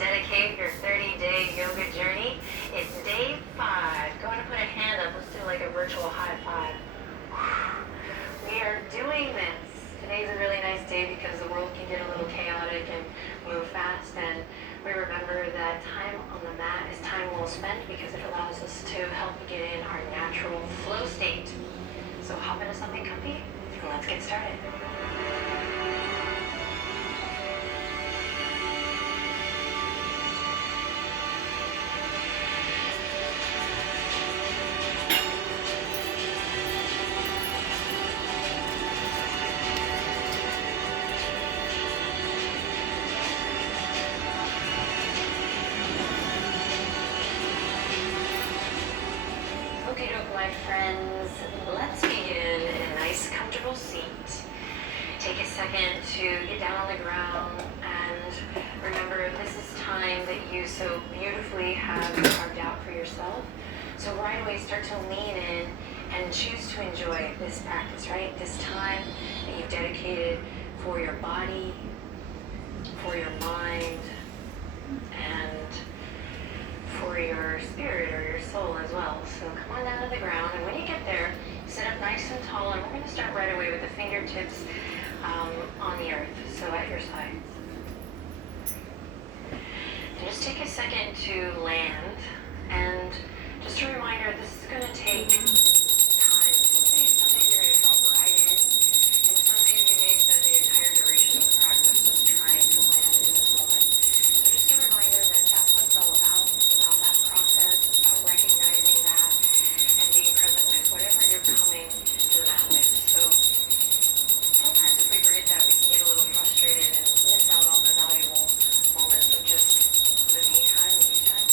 dedicate your 30-day yoga journey. It's day 5. Go ahead and put a hand up. Let's do like a virtual high five. We are doing this. Today's a really nice day because the world can get a little chaotic and move fast, and we remember that time on the mat is time well spent because it allows us to help get in our natural flow state. So hop into something comfy and let's get started. My friends, let's begin in a nice comfortable seat. Take a second to get down on the ground and remember this is time that you so beautifully have carved out for yourself. So right away start to lean in and choose to enjoy this practice, right? This time that you've dedicated for your body, for your mind, and for your spirit or your soul as well. So come on down to the ground, and when you get there, sit up nice and tall, and we're going to start right away with the fingertips on the earth, so at your sides. And just take a second to land, and just a reminder, this is going to take time some days. Some days you're going to drop right in, and some days you may spend the entire duration of the practice just trying to land in this moment. So just a reminder that that's what it's all about. It's about that process, it's about recognizing that and being present with whatever you're coming to the mat with. So sometimes if we forget that, we can get a little frustrated and miss out on the valuable moments of just the me time, the you time.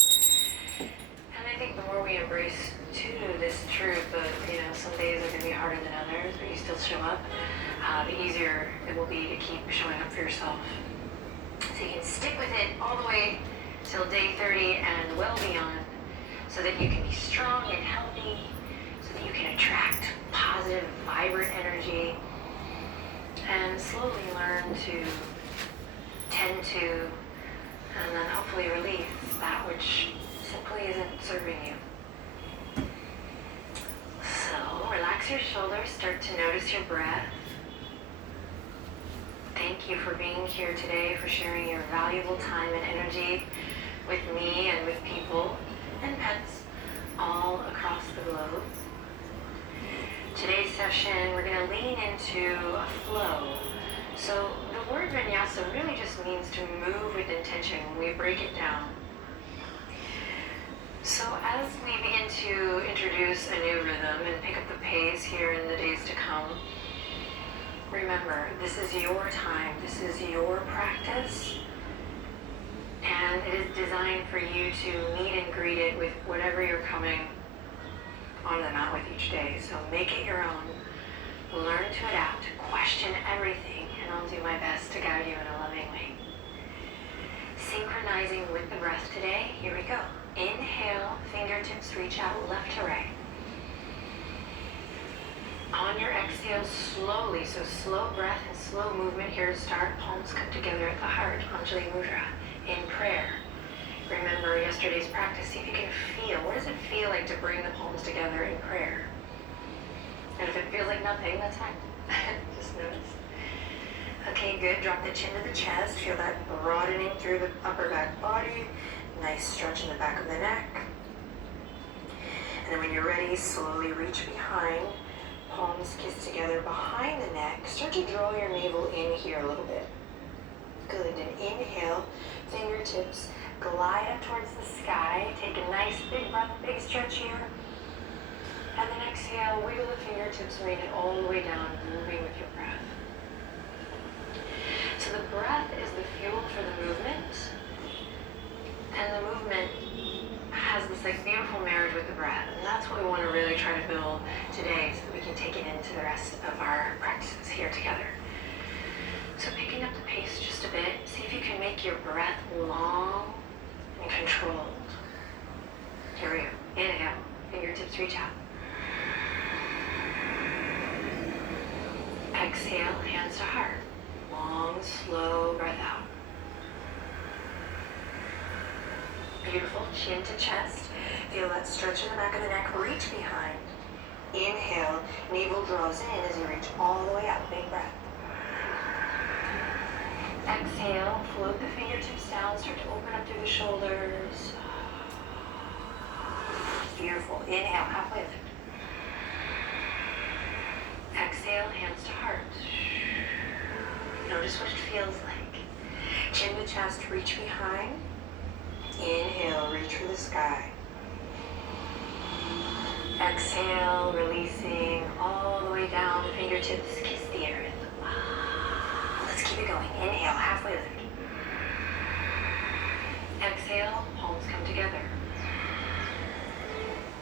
And I think the more we embrace too this truth of, some days are going to be harder than others, but you still show up, the easier it will be to keep showing up for yourself. So you can stick with it all the way till day 30 and well beyond, so that you can be strong and healthy, so that you can attract positive, vibrant energy, and slowly learn to tend to, and then hopefully release that which simply isn't serving you. So relax your shoulders, start to notice your breath. Thank you for being here today, for sharing your valuable time and energy with me and with people and pets all across the globe. Today's session, we're going to lean into a flow. So the word vinyasa really just means to move with intention when we break it down. So as we begin to introduce a new rhythm and pick up the pace here in the days to come, remember, this is your time, this is your practice, and it is designed for you to meet and greet it with whatever you're coming on the mat with each day. So make it your own, learn to adapt, question everything, and I'll do my best to guide you in a loving way. Synchronizing with the breath today, here we go. Inhale, fingertips reach out left to right. On your exhale, slowly, so slow breath and slow movement here to start. Palms come together at the heart, Anjali Mudra, in prayer. Remember yesterday's practice, see if you can feel, what does it feel like to bring the palms together in prayer? And if it feels like nothing, that's fine. Just notice. Okay, good. Drop the chin to the chest. Feel that broadening through the upper back body. Nice stretch in the back of the neck. And then when you're ready, slowly reach behind. Palms kiss together behind the neck. Start to draw your navel in here a little bit. Good. And inhale, fingertips glide up towards the sky. Take a nice big breath, big stretch here. And then exhale, wiggle the fingertips, bring it all the way down, moving with your breath. So the breath is the fuel for the movement. And the movement has this beautiful marriage with the breath. And that's what we want to really try to build today so that we can take it into the rest of our practices here together. So picking up the pace just a bit, see if you can make your breath long and controlled. Here we go. Inhale, fingertips reach out. Exhale, hands to heart. Long, slow breath out. Beautiful. Chin to chest. Feel that stretch in the back of the neck. Reach behind. Inhale. Navel draws in as you reach all the way up. Big breath. Exhale. Float the fingertips down. Start to open up through the shoulders. Beautiful. Inhale. Halfway lift. Exhale. Hands to heart. Notice what it feels like. Chin to chest. Reach behind. Inhale. Reach for the sky. Exhale, releasing all the way down, the fingertips kiss the earth. Let's keep it going. Inhale, halfway lift. Exhale, palms come together.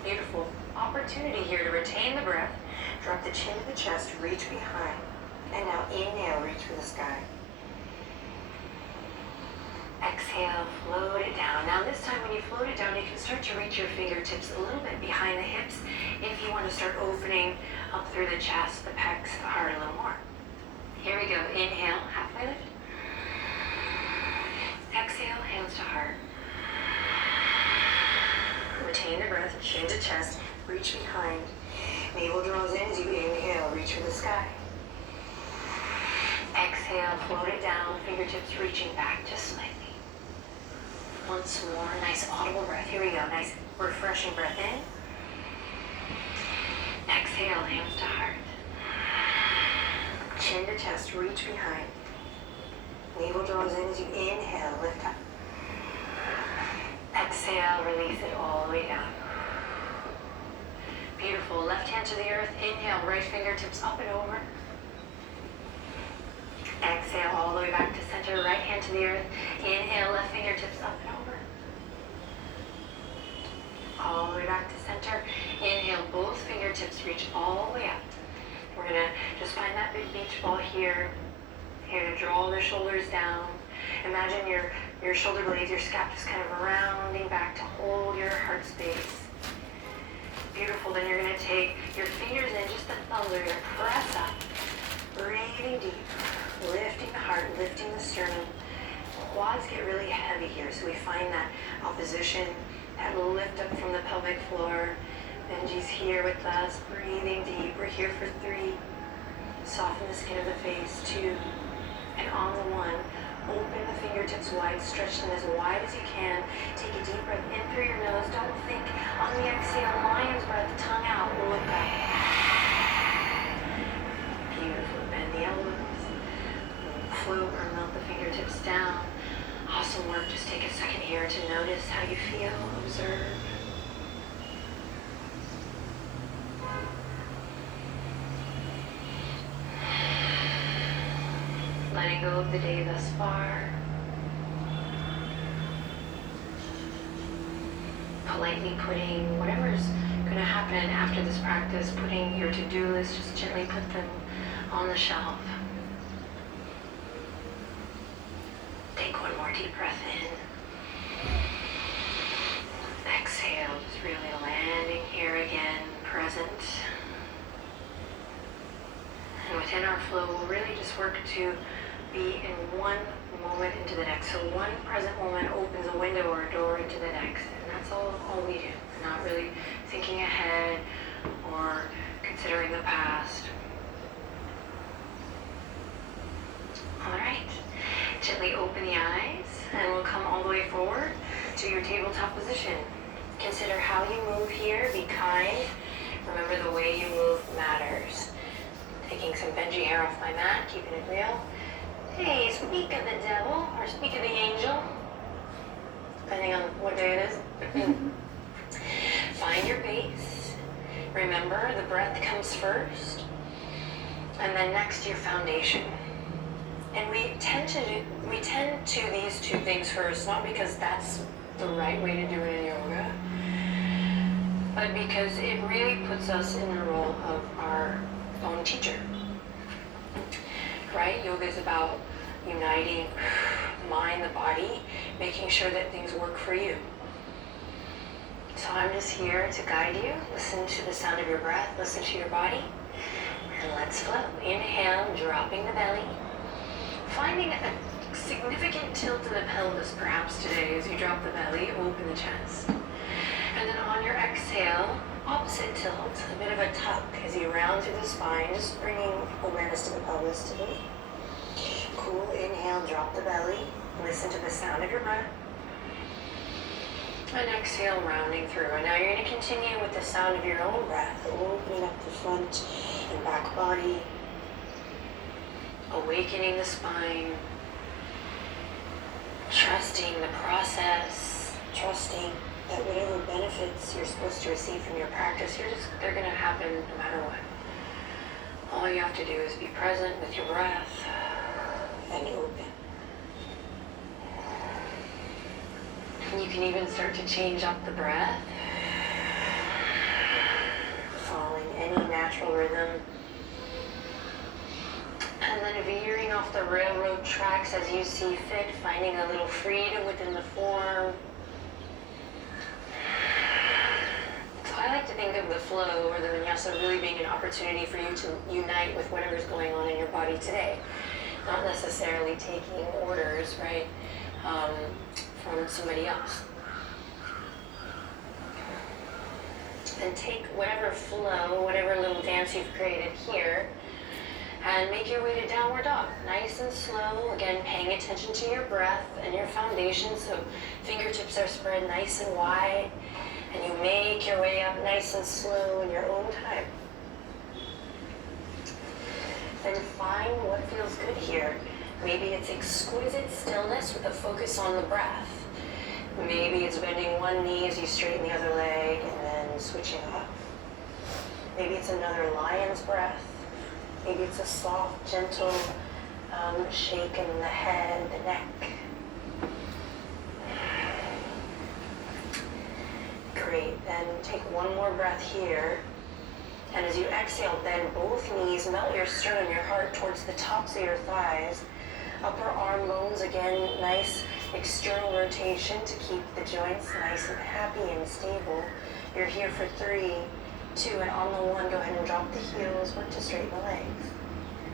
Beautiful. Opportunity here to retain the breath. Drop the chin to the chest, reach behind. And now inhale, reach for the sky. Exhale, float it down. Now this time when you float it down, you can start to reach your fingertips a little bit behind the hips if you want to start opening up through the chest, the pecs, the heart a little more. Here we go. Inhale, halfway lift. Exhale, hands to heart. Retain the breath, chin to chest, reach behind. Navel draws in as you inhale, reach for the sky. Exhale, float it down, fingertips reaching back just slightly. Once more, nice audible breath. Here we go. Nice refreshing breath in. Exhale, hands to heart. Chin to chest, reach behind. Navel draws in as you inhale, lift up. Exhale, release it all the way down. Beautiful. Left hand to the earth. Inhale, right fingertips up and over. Exhale, all the way back to center. Right hand to the earth. Inhale, left fingertips up and over. All the way back to center. Inhale, both fingertips reach all the way up. We're going to just find that big beach ball here. Here to draw the shoulders down. Imagine your shoulder blades, your scalp just kind of rounding back to hold your heart space. Beautiful. Then you're going to take your fingers in, just the thumbs are going to press up. Breathing deep. Lifting the heart, lifting the sternum. Quads get really heavy here, so we find that opposition, that lift up from the pelvic floor. Benji's here with us, breathing deep. We're here for 3. Soften the skin of the face. 2. And on the 1, open the fingertips wide, stretch them as wide as you can. Take a deep breath in through your nose. Don't think. On the exhale, lion's breath, tongue out, look up. Beautiful. Bend the elbows. Float or melt the fingertips down. Awesome work. Just take a second here to notice how you feel. Observe. Letting go of the day thus far. Politely putting whatever's going to happen after this practice, putting your to-do list, just gently put them on the shelf. Take one more deep breath in. Exhale, just really landing here again, present. And within our flow, we'll really just work to be in one moment into the next. So one present moment opens a window or a door into the next. And that's all we do. We're not really thinking ahead or considering the past. All right. Gently open the eyes, and we'll come all the way forward to your tabletop position. Consider how you move here. Be kind. Remember, the way you move matters. Taking some Benji hair off my mat, keeping it real. Hey, speak of the devil, or speak of the angel, depending on what day it is. Find your base. Remember, the breath comes first, and then next your foundation. And we tend to these 2 things first, not because that's the right way to do it in yoga, but because it really puts us in the role of our own teacher. Right? Yoga is about uniting the mind, the body, making sure that things work for you. So I'm just here to guide you. Listen to the sound of your breath, listen to your body, and let's flow. Inhale, dropping the belly. Finding a significant tilt in the pelvis perhaps today as you drop the belly, open the chest. And then on your exhale, opposite tilt, a bit of a tuck as you round through the spine, just bringing awareness to the pelvis today. Cool, inhale, drop the belly, listen to the sound of your breath. And exhale, rounding through. And now you're going to continue with the sound of your own breath, opening up the front and back body, awakening the spine, trusting the process, trusting that whatever benefits you're supposed to receive from your practice, they're going to happen no matter what. All you have to do is be present with your breath and open. And you can even start to change up the breath, following any natural rhythm. And then veering off the railroad tracks as you see fit, finding a little freedom within the form. So I like to think of the flow or the vinyasa really being an opportunity for you to unite with whatever's going on in your body today. Not necessarily taking orders, right, from somebody else. And take whatever flow, whatever little dance you've created here, and make your way to downward dog. Nice and slow, again, paying attention to your breath and your foundation, so fingertips are spread nice and wide, and you make your way up nice and slow in your own time. Then find what feels good here. Maybe it's exquisite stillness with a focus on the breath. Maybe it's bending one knee as you straighten the other leg and then switching up. Maybe it's another lion's breath. Maybe it's a soft, gentle shake in the head, the neck. Great. Then take one more breath here. And as you exhale, bend both knees, melt your sternum, your heart towards the tops of your thighs. Upper arm bones, again, nice external rotation to keep the joints nice and happy and stable. You're here for 3, 2, and on the 1, go ahead and drop the heels, work to straighten the legs.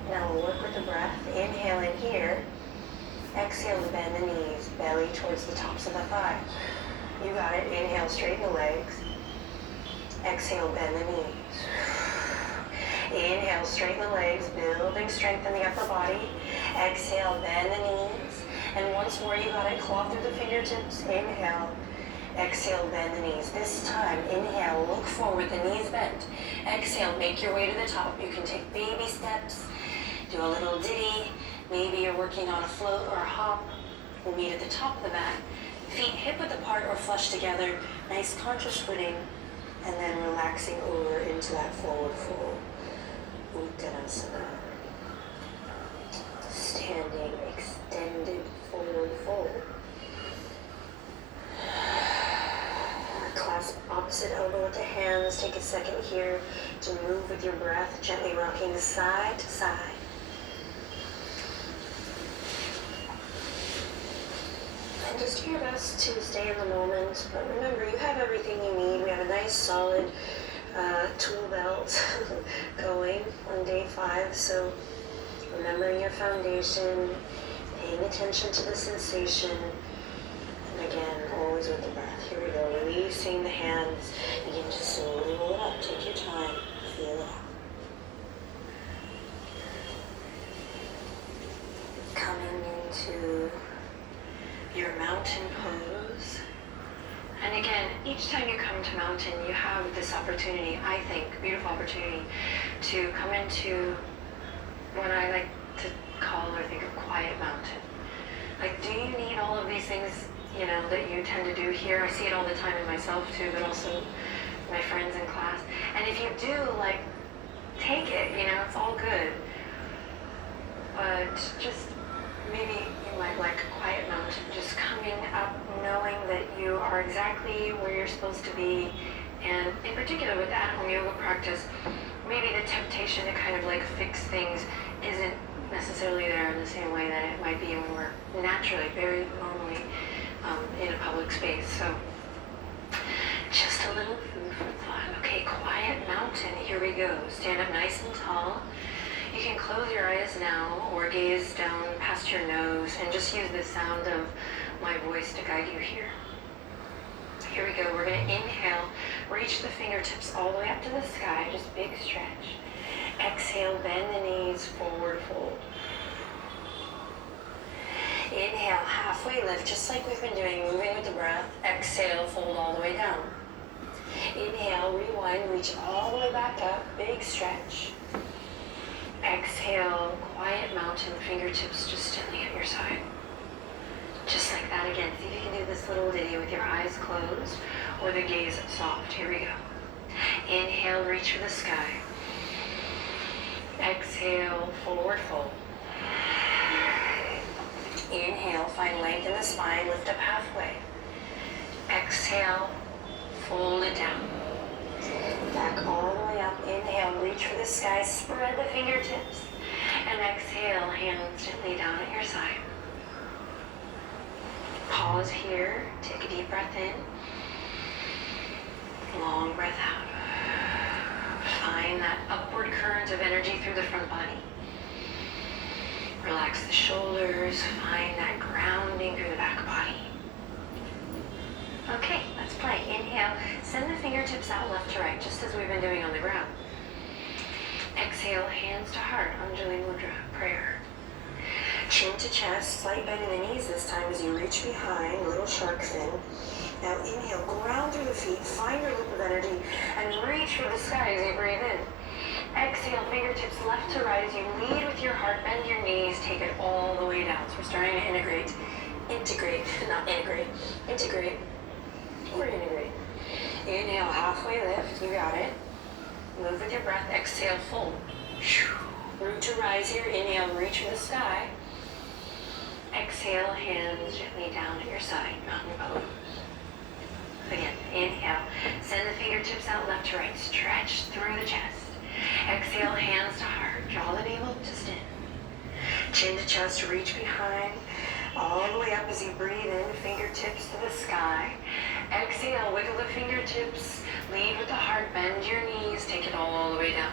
Now we'll work with the breath. Inhale in here. Exhale to bend the knees, belly towards the tops of the thighs. You got it. Inhale, straighten the legs. Exhale, bend the knees. Inhale, straighten the legs, building strength in the upper body. Exhale, bend the knees. And once more, you got it. Claw through the fingertips. Inhale. Exhale, bend the knees. This time, inhale, look forward, the knees bent. Exhale, make your way to the top. You can take baby steps, do a little ditty. Maybe you're working on a float or a hop. We'll meet at the top of the mat. Feet hip-width apart or flush together. Nice conscious footing. And then relaxing over into that forward fold. Uttanasana. Standing, extended forward fold. Clasp opposite elbow with the hands. Take a second here to move with your breath, gently rocking side to side. And just do your best to stay in the moment. But remember, you have everything you need. We have a nice solid tool belt going on day 5. So remembering your foundation, paying attention to the sensation, and again, always with the breath. Here we go, releasing the hands. Begin to slowly roll it up. Take your time, feel it out. Coming into your mountain pose. And again, each time you come to mountain, you have this opportunity, I think, beautiful opportunity, to come into what I like to call or think of quiet mountain. Like, do you need all of these things, you know, that you tend to do here? I see it all the time in myself too, but also my friends in class. And if you do, like, take it, you know, it's all good. But just maybe you might like a quiet mountain, just coming up knowing that you are exactly where you're supposed to be. And in particular with at-home yoga practice, maybe the temptation to kind of like fix things isn't necessarily there in the same way that it might be when we're naturally, very normally in a public space. So just a little food for thought. Okay, quiet mountain, here we go. Stand up nice and tall. You can close your eyes now or gaze down past your nose and just use the sound of my voice to guide you here. Here we go. We're going to inhale, reach the fingertips all the way up to the sky, just big stretch. Exhale, bend the knees, forward fold. Inhale, halfway lift, just like we've been doing, moving with the breath. Exhale, fold all the way down. Inhale, rewind, reach all the way back up, big stretch. Exhale, quiet mountain, fingertips just gently at your side. Just like that again. See if you can do this little ditty with your eyes closed or the gaze soft. Here we go. Inhale, reach for the sky. Exhale, forward fold. Inhale, find length in the spine, lift up halfway. Exhale, fold it down. Back all the way up. Inhale, reach for the sky, spread the fingertips. And exhale, hands gently down at your side. Pause here, take a deep breath in. Long breath out. Find that upward current of energy through the front body. Relax the shoulders, find that grounding through the back body. Okay, let's play. Inhale, send the fingertips out left to right, just as we've been doing on the ground. Exhale, hands to heart, Anjali Mudra, prayer. Chin to chest, slight bend in the knees this time as you reach behind, little shark fin. Now inhale, ground through the feet, find your loop of energy, and reach for the sky as you breathe in. Exhale, fingertips left to right as you lead with your heart, bend your knees, take it all the way down. So we're starting to integrate, not integrate, integrate, or integrate. Inhale, halfway lift, you got it. Move with your breath, exhale, fold. Root to rise here, inhale, reach for the sky. Exhale, hands gently down at your side, mountain pose. Again, inhale, send the fingertips out left to right, stretch through the chest. Exhale, hands to heart, draw the navel just in. Chin to chest, reach behind, all the way up as you breathe in, fingertips to the sky. Exhale, wiggle the fingertips, lead with the heart, bend your knees, take it all the way down.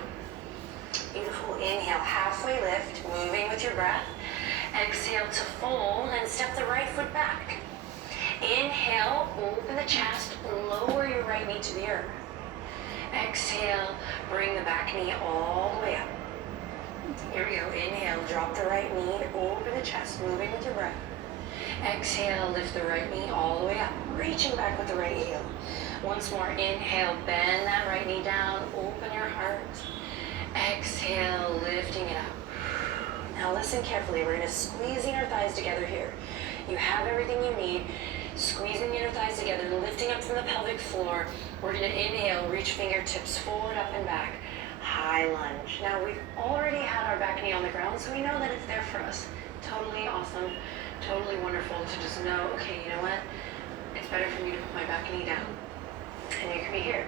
Beautiful, inhale, halfway lift, moving with your breath. Exhale to fold and step the right foot back. Inhale, open the chest, lower your right knee to the earth. Exhale, bring the back knee all the way up. Here we go. Inhale, drop the right knee, open the chest, moving with your breath. Exhale, lift the right knee all the way up, reaching back with the right heel. Once more, inhale, bend that right knee down, open your heart. Exhale, lifting it up. Now listen carefully. We're going to squeeze the inner thighs together here. You have everything you need. Squeezing the inner thighs together, lifting up from the pelvic floor. We're going to inhale, reach fingertips forward, up and back. High lunge. Now we've already had our back knee on the ground, so we know that it's there for us. Totally awesome, totally wonderful to just know, okay, you know what? It's better for me to put my back knee down. And you can be here.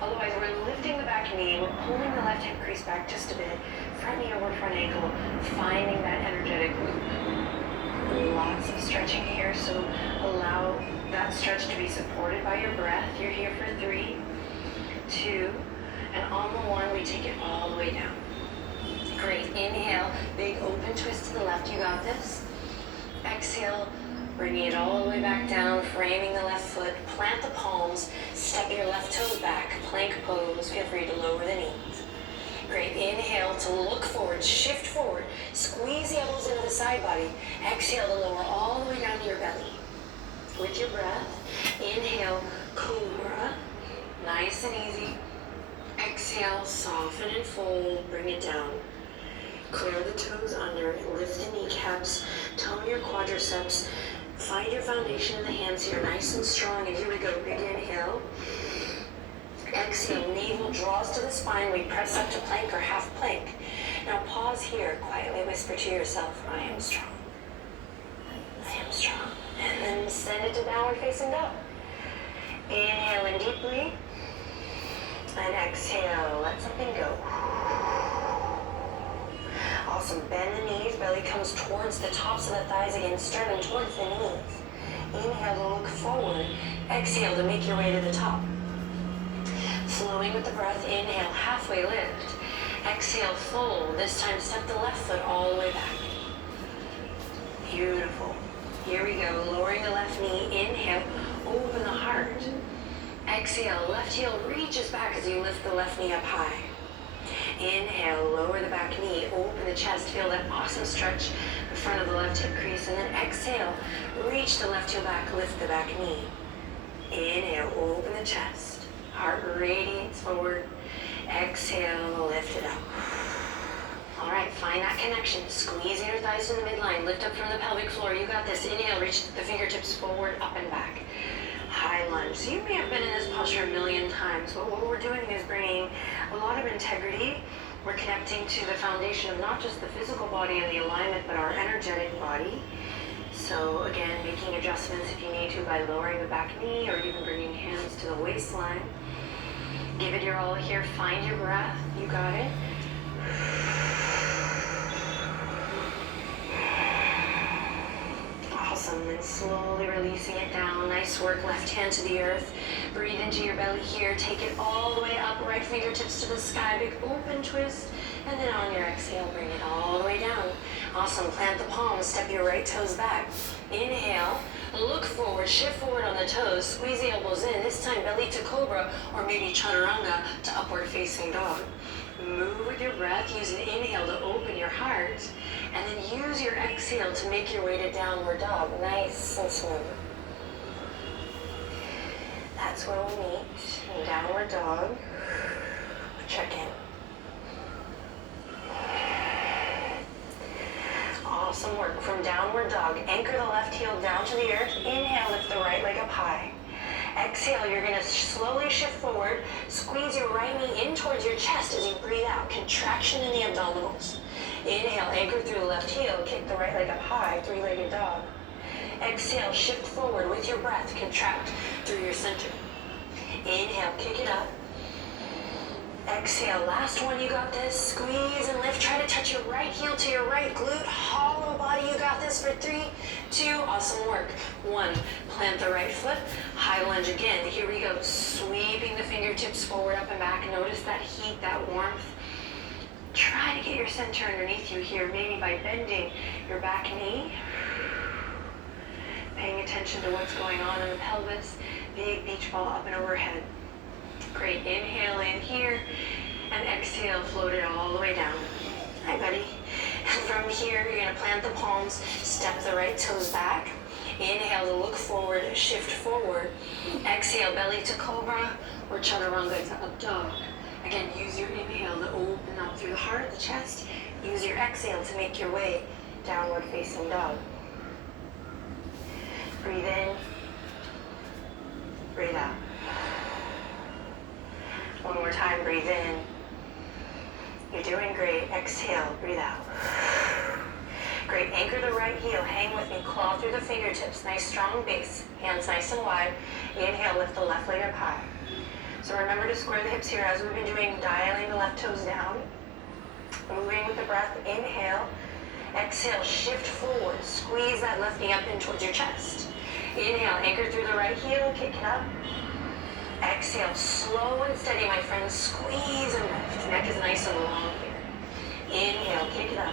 Otherwise, we're lifting the back knee, we're pulling the left hip crease back just a bit, front knee over front ankle, finding that energetic loop. Lots of stretching here, so allow that stretch to be supported by your breath. You're here for 3, 2, and on the 1, we take it all the way down. Great, inhale, big open twist to the left, you got this. Exhale, bringing it all the way back down, framing the left foot, plant the palms, step your left toes back, plank pose, feel free to lower the knees. Great, inhale to look forward, shift forward, squeeze the elbows into the side body, exhale to lower all the way down to your belly. With your breath, inhale, cobra, nice and easy. Exhale, soften and fold, bring it down. Clear the toes under, lift the kneecaps, tone your quadriceps, find your foundation in the hands here, nice and strong, and here we go, big inhale. Exhale, navel draws to the spine, we press up to plank or half plank. Now pause here, quietly whisper to yourself, I am strong. I am strong. And then send it to downward facing dog. Inhale in deeply, and exhale, let something go. Awesome, bend the knees, belly comes towards the tops of the thighs again, sternum towards the knees. Inhale to look forward, exhale to make your way to the top. Flowing with the breath, inhale, halfway lift. Exhale, fold, This time, step the left foot all the way back. Beautiful. Here we go. Lowering the left knee. Inhale. Open the heart. Exhale. Left heel reaches back as you lift the left knee up high. Inhale. Lower the back knee. Open the chest. Feel that awesome stretch in front of the left hip crease. And then exhale. Reach the left heel back. Lift the back knee. Inhale. Open the chest. Heart radiates forward. Exhale. Lift it up. All right, find that connection. Squeeze your thighs to the midline. Lift up from the pelvic floor. You got this. Inhale, reach the fingertips forward, up and back. High lunge. So you may have been in this posture a million times, but what we're doing is bringing a lot of integrity. We're connecting to the foundation of not just the physical body and the alignment, but our energetic body. So again, making adjustments if you need to by lowering the back knee or even bringing hands to the waistline. Give it your all here. Find your breath. You got it. Awesome, and slowly releasing it down. Nice work, left hand to the earth. Breathe into your belly here. Take it all the way up, right fingertips to the sky. Big open twist. And then on your exhale, bring it all the way down. Awesome, plant the palms, step your right toes back. Inhale, look forward, shift forward on the toes. Squeeze the elbows in. This time, belly to cobra, or maybe chaturanga to upward facing dog. Move with your breath. Use an inhale to open your heart. And then use your exhale to make your way to downward dog. Nice and smooth. That's where we'll meet in downward dog. Check in. Awesome work. From downward dog, anchor the left heel down to the earth. Inhale, lift the right leg up high. Exhale, you're going to slowly shift forward. Squeeze your right knee in towards your chest as you breathe out. Contraction in the abdominals. Inhale, anchor through the left heel. Kick the right leg up high, three-legged dog. Exhale, shift forward with your breath. Contract through your center. Inhale, kick it up. Exhale, last one, you got this. Squeeze and lift. Try to touch your right heel to your right glute. Hollow body, you got this for 3, 2, awesome work. 1, plant the right foot. High lunge again. Here we go. Sweeping the fingertips forward, up and back. Notice that heat, that warmth. Try to get your center underneath you here, maybe by bending your back knee. Paying attention to what's going on in the pelvis. Big beach ball up and overhead. Great. Inhale in here and exhale, float it all the way down. Hi, buddy. And from here, you're going to plant the palms, step the right toes back. Inhale to look forward, shift forward. Exhale, belly to cobra or chaturanga to up dog. Again, use your inhale to open up through the heart, the chest. Use your exhale to make your way downward facing dog. Breathe in, breathe out. One more time, breathe in. You're doing great. Exhale, breathe out. Great, anchor the right heel. Hang with me, claw through the fingertips. Nice strong base. Hands nice and wide. Inhale, lift the left leg up high. So remember to square the hips here as we've been doing, dialing the left toes down. Moving with the breath, inhale. Exhale, shift forward. Squeeze that left knee up in towards your chest. Inhale, anchor through the right heel, kick it up. Exhale, slow and steady, my friends. Squeeze and lift. Neck is nice and long here. Inhale, kick it up.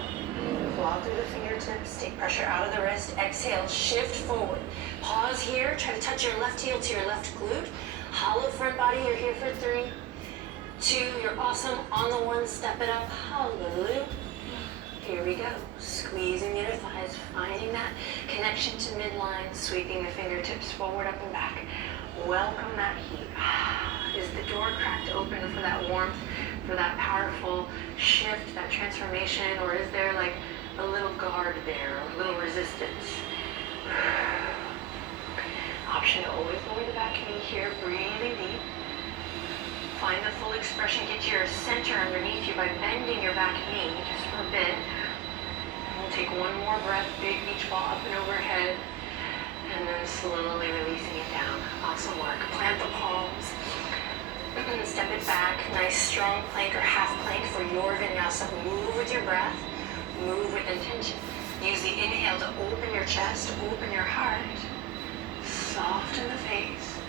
Claw through the fingertips. Take pressure out of the wrist. Exhale, shift forward. Pause here. Try to touch your left heel to your left glute. Hollow front body. You're here for 3, 2. You're awesome. On the 1, step it up. Hallelujah. Here we go. Squeezing the inner thighs. Finding that connection to midline. Sweeping the fingertips forward, up and back. Welcome that heat. Is the door cracked open for that warmth, for that powerful shift, that transformation, or is there like a little guard there, or a little resistance? Option to always lower the back knee here, breathing deep. Find the full expression, get your center underneath you by bending your back knee just for a bit. And we'll take one more breath, big beach ball up and overhead. And then slowly releasing it down. Awesome work. Plant the palms. Step it back. Nice strong plank or half plank for your vinyasa. Move with your breath. Move with intention. Use the inhale to open your chest, open your heart. Soften the face.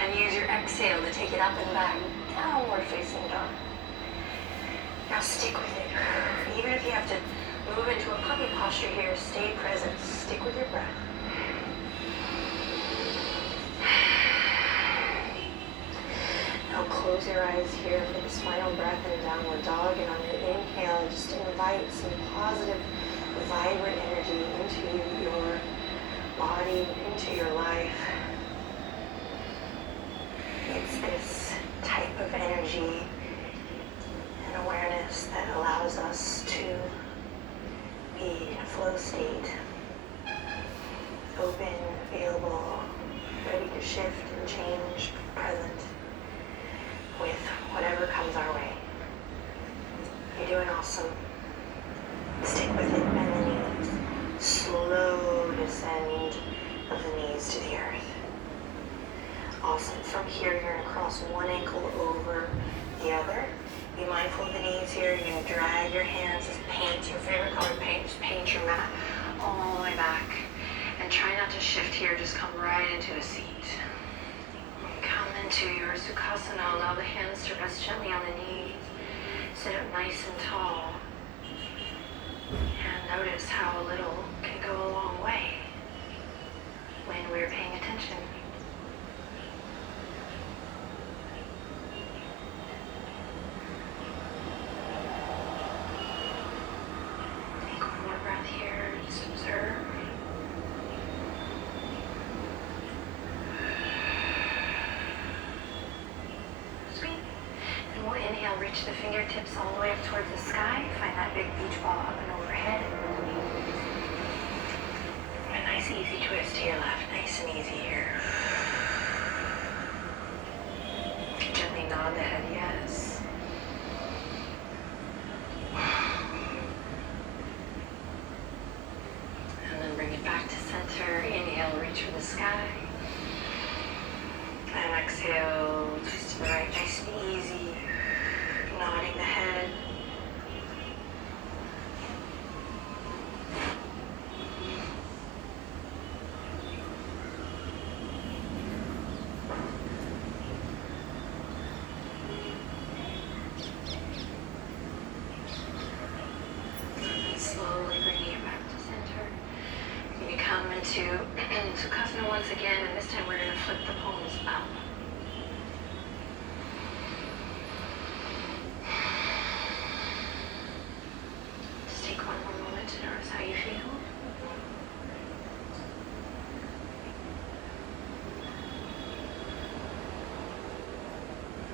And use your exhale to take it up and back. Downward facing dog. Now stick with it. Even posture here, stay present, stick with your breath. Now close your eyes here for this final breath in downward dog, and on your inhale, just invite some positive, vibrant energy into your body, into your life. It's this type of energy and awareness that allows us to be in a flow state, open, available, ready to shift and change, present with whatever comes our way. You're doing awesome. Stick with it, bend the knees. Slow descend of the knees to the earth. Awesome. From here, you're going to cross one ankle over the other. Be mindful of the knees here. You're going to drag your hands, just paint your favorite color paint. Just paint your mat all the way back. And try not to shift here. Just come right into a seat. Come into your Sukhasana. Allow the hands to rest gently on the knees. Sit up nice and tall. And notice how a little can go a long way when we're paying attention. Take one more breath here. Just observe. Sweet. And we'll inhale, reach the fingertips all the way up towards the sky. Find that big beach ball up and overhead. A nice easy twist to your left. Nice and easy here. Gently nod the head, yes. And then bring it back to center. Inhale, reach for the sky. And exhale, twist to the right. Nice and easy. Nodding the head. Slowly bringing it back to center. You're going to come into Sukhasana once again, and this time we're going to flip the palms up. Just take one more moment to notice how you feel.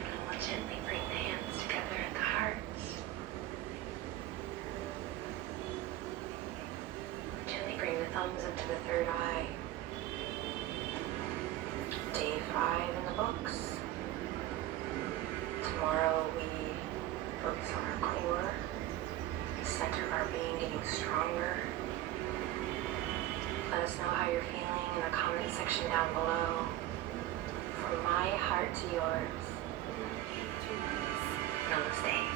And we'll gently bring the hands together at the hearts. Gently bring the thumbs up to the third eye. Day 5 in the books. Tomorrow we focus on our core, the center of our being getting stronger. Let us know how you're feeling in the comment section down below. From my heart to yours. Namaste.